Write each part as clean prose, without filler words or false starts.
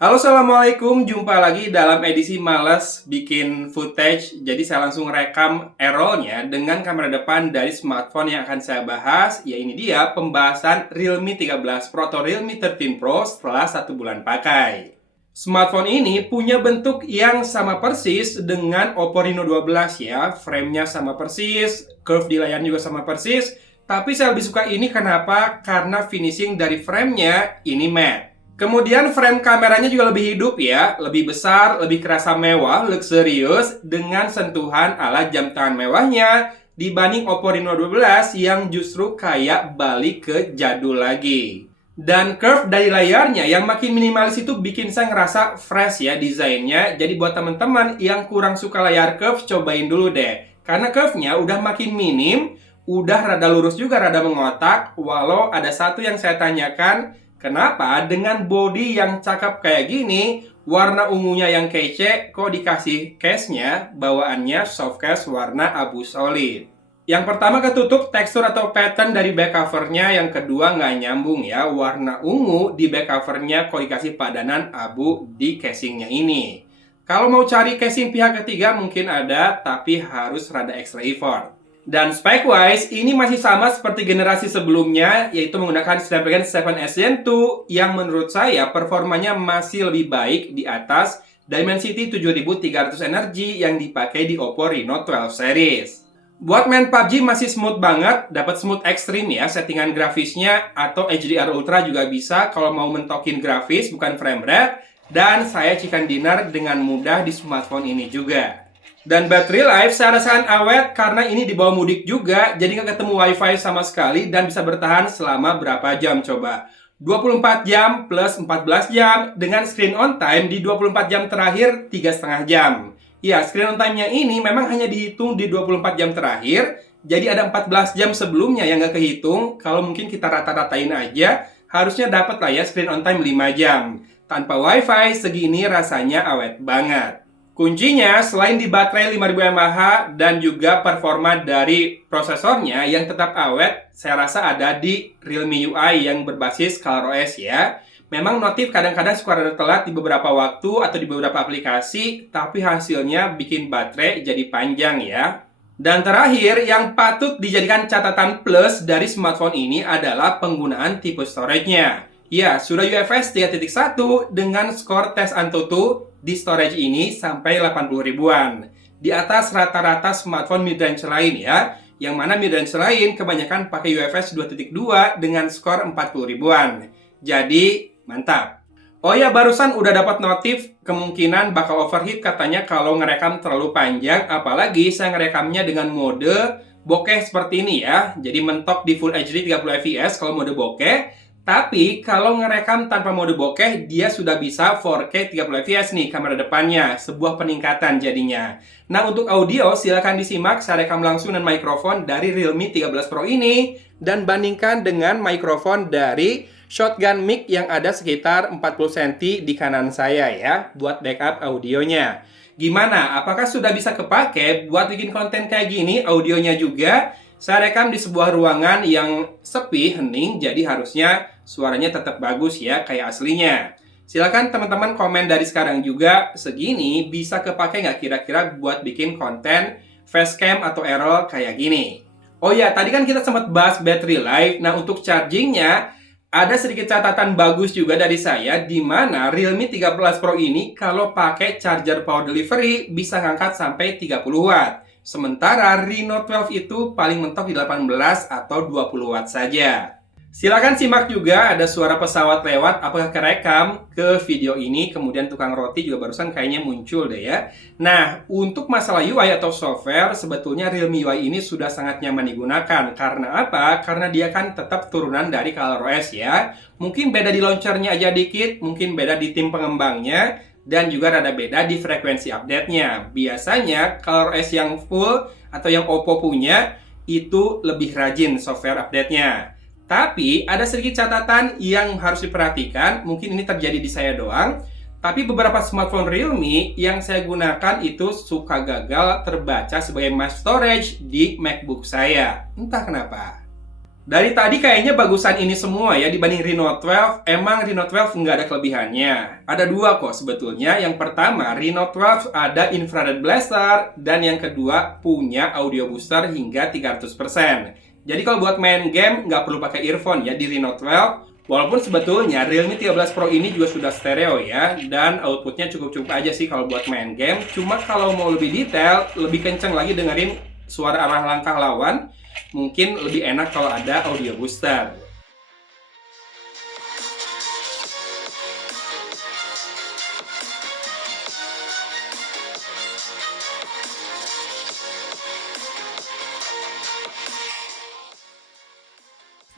Halo, assalamualaikum. Jumpa lagi dalam edisi males bikin footage. Jadi saya langsung rekam rollnya dengan kamera depan dari smartphone yang akan saya bahas. Ya, ini dia pembahasan Realme 13 Pro atau Realme 13 Pro setelah 1 bulan pakai. Smartphone ini punya bentuk yang sama persis dengan Oppo Reno 12 ya. Frame-nya sama persis, curve di layarnya juga sama persis. Tapi saya lebih suka ini kenapa? Karena finishing dari frame-nya ini matte. Kemudian frame kameranya juga lebih hidup ya, lebih besar, lebih kerasa mewah, luxurious dengan sentuhan ala jam tangan mewahnya dibanding Oppo Reno 12 yang justru kayak balik ke jadul lagi. Dan curve dari layarnya yang makin minimalis itu bikin saya ngerasa fresh ya desainnya. Jadi buat teman-teman yang kurang suka layar curve, cobain dulu deh. Karena curve-nya udah makin minim, udah rada lurus juga, rada mengotak. Walau ada satu yang saya tanyakan, kenapa dengan body yang cakep kayak gini, warna ungunya yang kece, kok dikasih case-nya, bawaannya soft case warna abu solid. Yang pertama ketutup tekstur atau pattern dari back covernya, yang kedua nggak nyambung ya, warna ungu di back covernya kok dikasih padanan abu di casingnya ini. Kalau mau cari casing pihak ketiga mungkin ada, tapi harus rada extra effort. Dan spec-wise, ini masih sama seperti generasi sebelumnya, yaitu menggunakan Snapdragon 7S Gen 2 yang menurut saya performanya masih lebih baik di atas Dimensity 7300 Energy yang dipakai di Oppo Reno 12 series. Buat main PUBG masih smooth banget, dapat smooth ekstrim ya settingan grafisnya, atau HDR Ultra juga bisa kalau mau mentokin grafis bukan frame rate, dan saya chicken dinner dengan mudah di smartphone ini juga. Dan battery life saya rasakan awet karena ini dibawa mudik juga, jadi nggak ketemu wifi sama sekali dan bisa bertahan selama berapa jam coba. 24 jam plus 14 jam dengan screen on time di 24 jam terakhir 3,5 jam. Ya, screen on time-nya ini memang hanya dihitung di 24 jam terakhir, jadi ada 14 jam sebelumnya yang nggak kehitung. Kalau mungkin kita rata-ratain aja, harusnya dapat lah ya screen on time 5 jam. Tanpa wifi, segini rasanya awet banget. Kuncinya, selain di baterai 5000 mAh dan juga performa dari prosesornya yang tetap awet, saya rasa ada di Realme UI yang berbasis ColorOS ya. Memang notif kadang-kadang suka rada telat di beberapa waktu atau di beberapa aplikasi, tapi hasilnya bikin baterai jadi panjang ya. Dan terakhir, yang patut dijadikan catatan plus dari smartphone ini adalah penggunaan tipe storage-nya. Ya, sudah UFS 3.1 dengan skor tes Antutu di storage ini sampai 80 ribuan. Di atas rata-rata smartphone mid-range lain ya, yang mana mid-range lain kebanyakan pakai UFS 2.2 dengan skor 40 ribuan. Jadi, mantap. Oh ya, barusan udah dapat notif kemungkinan bakal overheat katanya kalau ngerekam terlalu panjang, apalagi saya ngerekamnya dengan mode bokeh seperti ini ya. Jadi mentok di Full HD 30 fps kalau mode bokeh. Tapi kalau ngerekam tanpa mode bokeh, dia sudah bisa 4K 30 fps nih kamera depannya. Sebuah peningkatan jadinya. Nah, untuk audio silahkan disimak saya rekam langsung dengan mikrofon dari Realme 13 Pro ini. Dan bandingkan dengan mikrofon dari shotgun mic yang ada sekitar 40 cm di kanan saya ya. Buat backup audionya. Gimana? Apakah sudah bisa kepake buat bikin konten kayak gini audionya juga? Saya rekam di sebuah ruangan yang sepi, hening, jadi harusnya suaranya tetap bagus ya, kayak aslinya. Silakan teman-teman komen dari sekarang juga, segini bisa kepake nggak kira-kira buat bikin konten facecam atau error kayak gini. Oh ya, tadi kan kita sempat bahas battery life. Nah, untuk chargingnya, ada sedikit catatan bagus juga dari saya, di mana Realme 13 Pro ini kalau pakai charger power delivery bisa ngangkat sampai 30 watt. Sementara Reno 12 itu paling mentok di 18 atau 20 watt saja. Silakan simak juga ada suara pesawat lewat, apakah kerekam ke video ini. Kemudian tukang roti juga barusan kayaknya muncul deh ya. Nah, untuk masalah UI atau software, sebetulnya Realme UI ini sudah sangat nyaman digunakan. Karena apa? Karena dia kan tetap turunan dari ColorOS ya. Mungkin beda di launchernya aja dikit, mungkin beda di tim pengembangnya, dan juga rada beda di frekuensi update-nya. Biasanya ColorOS yang full atau yang Oppo punya itu lebih rajin software update-nya. Tapi ada sedikit catatan yang harus diperhatikan, mungkin ini terjadi di saya doang, tapi beberapa smartphone Realme yang saya gunakan itu suka gagal terbaca sebagai mass storage di MacBook saya. Entah kenapa. Dari tadi kayaknya bagusan ini semua ya dibanding Reno 12. Emang Reno 12 nggak ada kelebihannya. Ada dua kok sebetulnya. Yang pertama, Reno 12 ada infrared blaster. Dan yang kedua, punya audio booster hingga 300%. Jadi kalau buat main game, nggak perlu pakai earphone ya di Reno 12. Walaupun sebetulnya Realme 13 Pro ini juga sudah stereo ya. Dan outputnya cukup-cukup aja sih kalau buat main game. Cuma kalau mau lebih detail, lebih kenceng lagi dengerin suara arah langkah lawan, mungkin lebih enak kalau ada audio booster.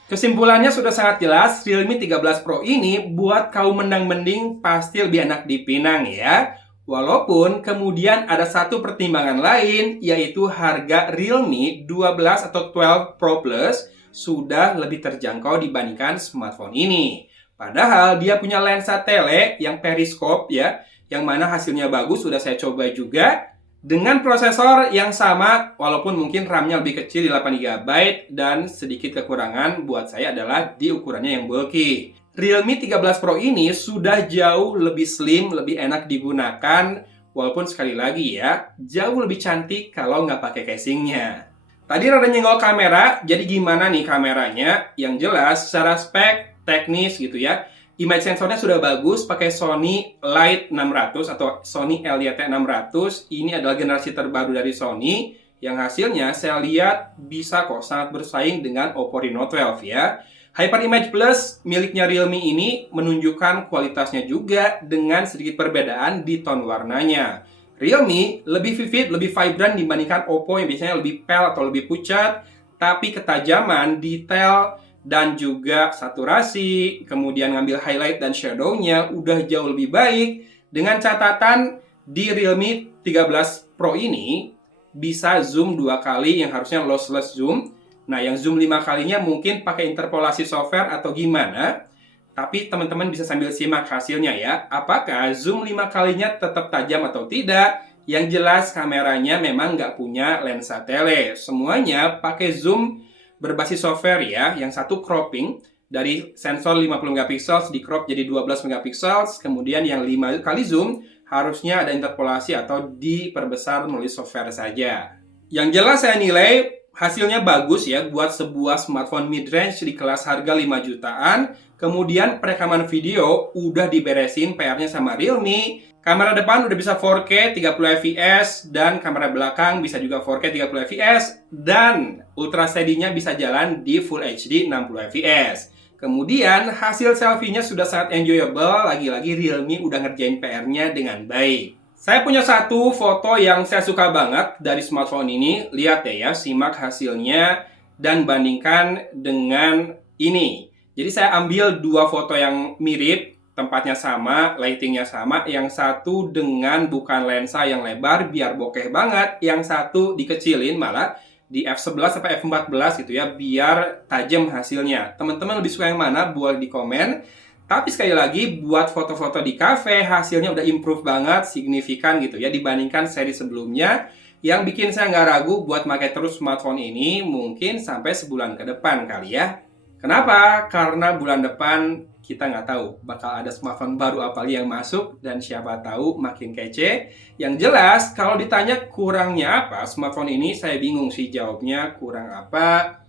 Kesimpulannya sudah sangat jelas, Realme 13 Pro ini buat kaum mendang-mending pasti lebih enak dipinang ya. Walaupun kemudian ada satu pertimbangan lain, yaitu harga Realme 12 atau 12 Pro Plus sudah lebih terjangkau dibandingkan smartphone ini. Padahal dia punya lensa tele yang periskop ya, yang mana hasilnya bagus, sudah saya coba juga. Dengan prosesor yang sama, walaupun mungkin RAM-nya lebih kecil di 8 GB dan sedikit kekurangan buat saya adalah di ukurannya yang bulky. Realme 13 Pro ini sudah jauh lebih slim, lebih enak digunakan, walaupun sekali lagi ya, jauh lebih cantik kalau nggak pakai casingnya. Tadi rada nyenggol kamera, jadi gimana nih kameranya? Yang jelas, secara spek, teknis gitu ya, image sensornya sudah bagus, pakai Sony Light 600 atau Sony LYT 600. Ini adalah generasi terbaru dari Sony, yang hasilnya saya lihat bisa kok sangat bersaing dengan Oppo Reno 12 ya. Hyper Image Plus miliknya Realme ini menunjukkan kualitasnya juga dengan sedikit perbedaan di tone warnanya. Realme lebih vivid, lebih vibrant dibandingkan Oppo yang biasanya lebih pale atau lebih pucat, tapi ketajaman, detail, dan juga saturasi, kemudian ngambil highlight dan shadow-nya udah jauh lebih baik. Dengan catatan di Realme 13 Pro ini bisa zoom 2 kali yang harusnya lossless zoom. Nah, yang zoom 5 kalinya mungkin pakai interpolasi software atau gimana. Tapi teman-teman bisa sambil simak hasilnya ya. Apakah zoom 5 kalinya tetap tajam atau tidak? Yang jelas kameranya memang nggak punya lensa tele. Semuanya pakai zoom berbasis software ya. Yang satu cropping dari sensor 50 megapiksel di crop jadi 12 megapiksel. Kemudian yang 5 kali zoom harusnya ada interpolasi atau diperbesar melalui software saja. Yang jelas saya nilai hasilnya bagus ya buat sebuah smartphone mid-range di kelas harga 5 jutaan. Kemudian perekaman video udah diberesin PR-nya sama Realme. Kamera depan udah bisa 4K 30 fps dan kamera belakang bisa juga 4K 30 fps dan ultra steady-nya bisa jalan di Full HD 60 fps. Kemudian hasil selfie-nya sudah sangat enjoyable, lagi-lagi Realme udah ngerjain PR-nya dengan baik. Saya punya satu foto yang saya suka banget dari smartphone ini. Lihat deh ya, simak hasilnya dan bandingkan dengan ini. Jadi saya ambil dua foto yang mirip, tempatnya sama, lightingnya sama. Yang satu dengan bukan lensa yang lebar biar bokeh banget. Yang satu dikecilin malah di f11 sampai f14 gitu ya, biar tajam hasilnya. Teman-teman lebih suka yang mana? Boleh di komen. Tapi sekali lagi, buat foto-foto di cafe, hasilnya udah improve banget, signifikan gitu ya, dibandingkan seri sebelumnya. Yang bikin saya nggak ragu buat pakai terus smartphone ini, mungkin sampai sebulan ke depan kali ya. Kenapa? Karena bulan depan kita nggak tahu bakal ada smartphone baru apa yang masuk, dan siapa tahu makin kece. Yang jelas, kalau ditanya kurangnya apa smartphone ini, saya bingung sih jawabnya kurang apa.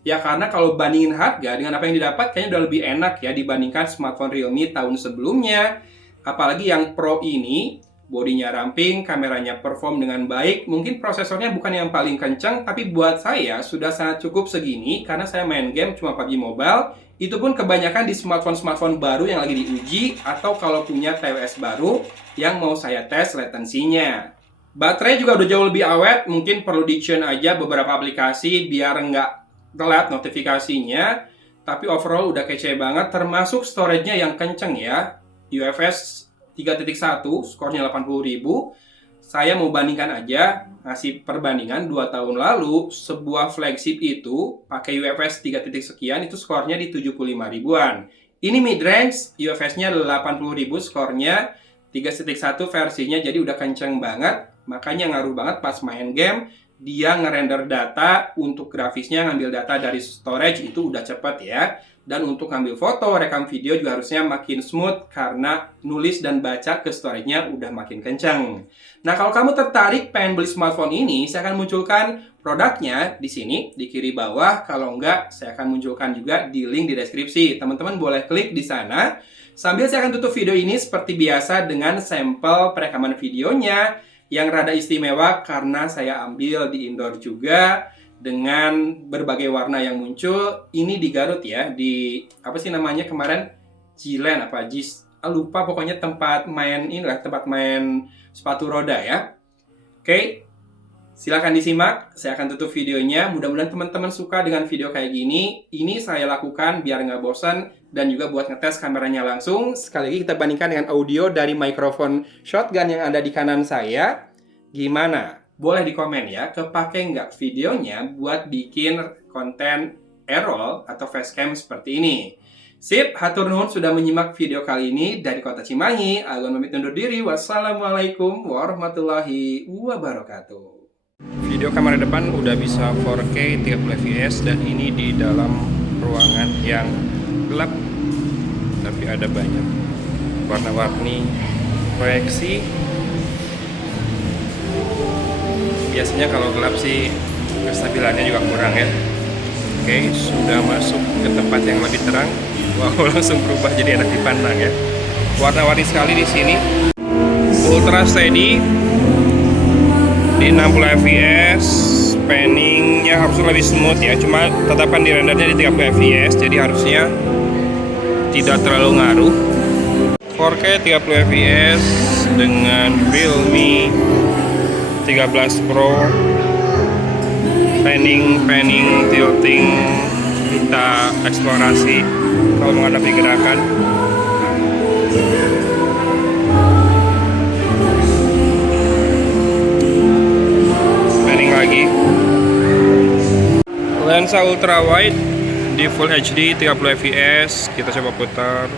Ya karena kalau bandingin harga dengan apa yang didapat kayaknya udah lebih enak ya dibandingkan smartphone Realme tahun sebelumnya. Apalagi yang Pro ini, bodinya ramping, kameranya perform dengan baik. Mungkin prosesornya bukan yang paling kencang, tapi buat saya sudah sangat cukup segini karena saya main game cuma PUBG Mobile. Itu pun kebanyakan di smartphone-smartphone baru yang lagi diuji atau kalau punya tvOS baru yang mau saya tes latensinya. Baterai juga udah jauh lebih awet, mungkin perlu di-tune aja beberapa aplikasi biar nggak telat notifikasinya, tapi overall udah kece banget, termasuk storage-nya yang kenceng ya. UFS 3.1, skornya 80.000. Saya mau bandingkan aja, ngasih perbandingan 2 tahun lalu, sebuah flagship itu pakai UFS 3. sekian, itu skornya di 75 ribuan. Ini mid-range, UFS-nya 80.000, skornya 3.1 versinya, jadi udah kenceng banget. Makanya ngaruh banget pas main game. dia ngerender data untuk grafisnya, ngambil data dari storage itu udah cepet ya. Dan untuk ngambil foto, rekam video juga harusnya makin smooth karena nulis dan baca ke storage-nya udah makin kencang. Nah, kalau kamu tertarik pengen beli smartphone ini, saya akan munculkan produknya di sini, di kiri bawah. Kalau enggak, saya akan munculkan juga di link di deskripsi. Teman-teman boleh klik di sana. Sambil saya akan tutup video ini seperti biasa dengan sampel perekaman videonya yang rada istimewa karena saya ambil di indoor juga dengan berbagai warna yang muncul. Ini di Garut ya, di apa sih namanya kemarin, Cilen apa Jis, lupa pokoknya tempat main inilah, tempat main sepatu roda ya. Oke, silakan disimak. Saya akan tutup videonya. Mudah-mudahan teman-teman suka dengan video kayak gini. Ini saya lakukan biar nggak bosan dan juga buat ngetes kameranya langsung. Sekali lagi kita bandingkan dengan audio dari mikrofon shotgun yang ada di kanan saya. Gimana? Boleh di komen ya, kepake nggak videonya buat bikin konten e-roll atau facecam seperti ini. Sip, hatur nuhun sudah menyimak video kali ini dari Kota Cimahi. Agun pamit undur diri. Wassalamualaikum warahmatullahi wabarakatuh. Video kamera depan udah bisa 4K 30 fps dan ini di dalam ruangan yang gelap tapi ada banyak warna-warni proyeksi. Biasanya kalau gelap sih kestabilannya juga kurang ya. Oke, sudah masuk ke tempat yang lebih terang. Wow, langsung berubah jadi enak dipandang ya. Warna-warni sekali di sini. Ultra steady di 60 fps. Panningnya harusnya lebih smooth ya. Cuma tetapan di rendernya di 30 fps, jadi harusnya tidak terlalu ngaruh. 4K 30 fps dengan Realme 13 Pro. Panning, tilting, kita eksplorasi kalau menghadapi gerakan. Panning lagi. Lensa ultra wide di Full HD 30 fps. Kita coba putar.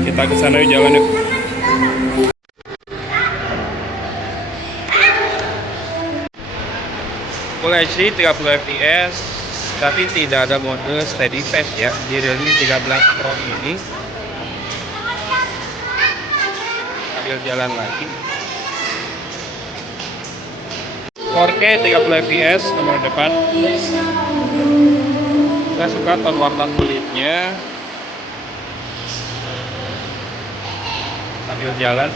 Kita ke sana yuk, jalan yuk. Full HD 30 fps, tapi tidak ada mode steady fast ya di Realme 13 Pro ini. Sambil jalan lagi. 4K 30 fps nomor depan. Saya suka tone warna kulitnya. Sambil jalan